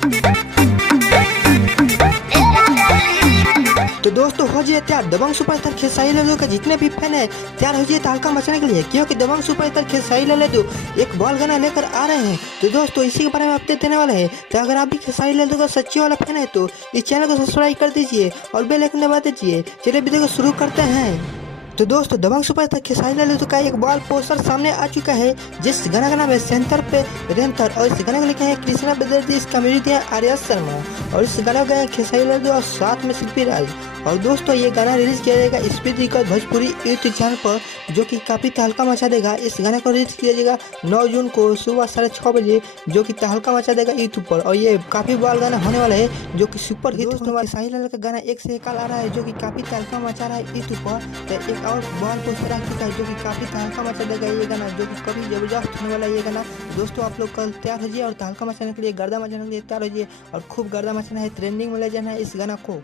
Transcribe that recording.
तो दोस्तों हो जाइए तैयार दबंग सुपरस्टार खेसारी लाल का जितने भी फैन है तैयार हो जाइए तहलका मचाने के लिए, क्योंकि दबंग सुपरस्टार खेसारी लाल एक बॉल गाना लेकर आ रहे हैं। तो दोस्तों इसी के बारे में अपडेट देने वाले हैं। तो अगर आप भी खेसारी लाल का सच्ची वाला फैन है तो इस चैनल को सब्सक्राइब कर दीजिए और बेल आइकन दबा दीजिए। चलिए वीडियो को शुरू करते हैं। तो दोस्तों दबंग सुपरस्टार खेसारी लाल का एक बॉल पोस्टर सामने आ चुका है, जिस गाना का नाम है सेंटर पे रेंथर, और इस गाने को लिखे हैं कृष्णा बेदर्जी, इसका म्यूजिक है आर्या शर्मा, और इस गाना को गाए खेसारी लाल और साथ में शिल्पी राज। और दोस्तों ये गाना रिलीज किया जाएगा speed record Bhojpuri YouTube channel पर, जो कि काफ़ी तहलका मचा देगा। इस गाने को रिलीज किया जाएगा 9 जून को सुबह 6:30 बजे, जो कि तहलका मचा देगा यूट्यूब पर। और ये काफ़ी बॉल गाना होने वाला है, जो कि सुपर हिट होने वाला है। खेसारी लाल का गाना एक से एक आ रहा है, जो कि काफ़ी तहलका मचा रहा है यूट्यूब पर। तो एक और बॉल पोस्टर आ चुका है, जो कि काफ़ी तहलका मचा देगा ये गाना, जो कि कभी जबरदस्त होने वाला है ये गाना। दोस्तों आप लोग कल तैयार हो जाइए और तहलका मचाने के लिए, गर्दा मचाने के लिए तैयार हो जाइए, और खूब गर्दा मचाना है, ट्रेंडिंग में ले जाना है इस गाना को।